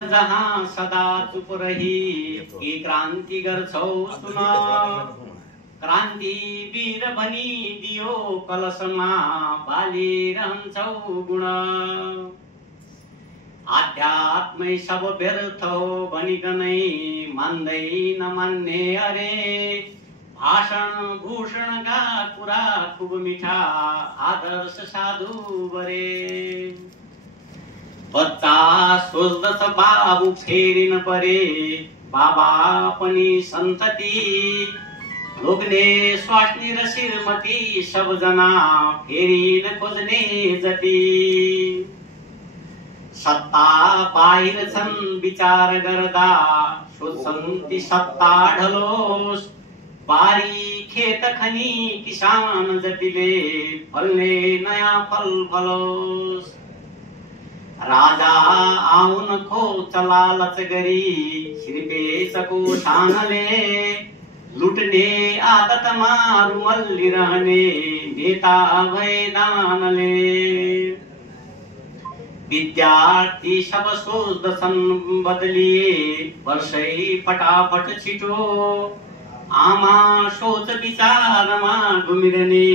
जहाँ सदा चुप रही के क्रान्ति गर्छौ सुन। क्रान्ति वीर भनी दियो कलशमा बालिरहन्छौ गुण। आध्यात्मै सब व्यर्थ हो भनिकनै मान्दै नमान्ने अरे। भाषण भूषणका कुरा खुब मिठा आदर्श साधु बरे। बच्चा सोच्दछ बाबु फेरिन परे बाबा पनि सन्तति। लोग्ने स्वास्नी र श्रीमती सबजना फेरिन खोज्ने जति। सत्ता बाहिर छन् विचार गर्दा सोच्छन् ती सत्ता ढलोस्। बारी खेत खनी किसान जतिले फल्ने नयाँ फल फलोस्। राजा आउन खोज्छ लालच गरी श्रीपेशको शानले। लुट्ने आदतमा रुमल्लिरहने नेता भए दानले। विद्यार्थी सब सोच्दछन् बदलिए वर्षै फटाफट छिटो। आमा सोच विचारमा घुमिरहने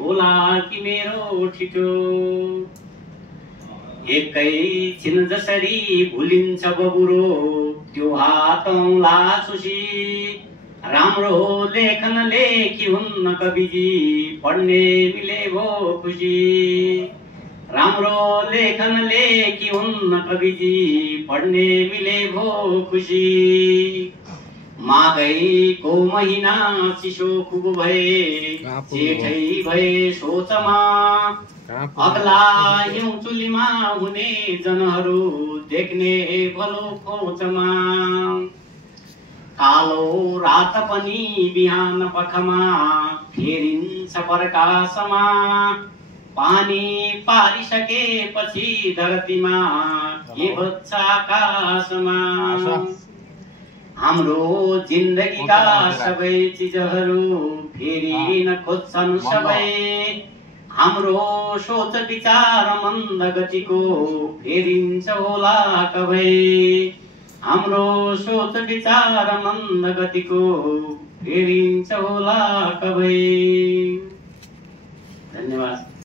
होला कि मेरो ठिटो। एकैछिन जसरी भुलिन्छ बबुरो त्यो हातौँला सुसी। राम्रो लेखन लेखी हुन्न कविजी पढ्ने मिले भो खुसी। राम्रो लेखन लेखी हुन्न कविजी पढ्ने मिले भो खुसी। माघैको महिना चिसो खुब भए जेठै भए सोचमा। अग्ला हिउँ चुलीमा हुने जनहरू देख्ने भलो खोचमा। कालो रात पनि बिहान पखमा फेरिन्छ प्रकाशमा। पानी पारिसकेपछि धरतीमा के बच्छ आकाशमा। हाम्रो जिन्दगीका सबै चिजहरू फेरिन खोज्छन् सबै। हाम्रो सोच विचार मन्द गतिको फेरिन्छ होला कबै। हाम्रो सोच विचार मन्द गतिको फेरिन्छ होला कबै। धन्यवाद।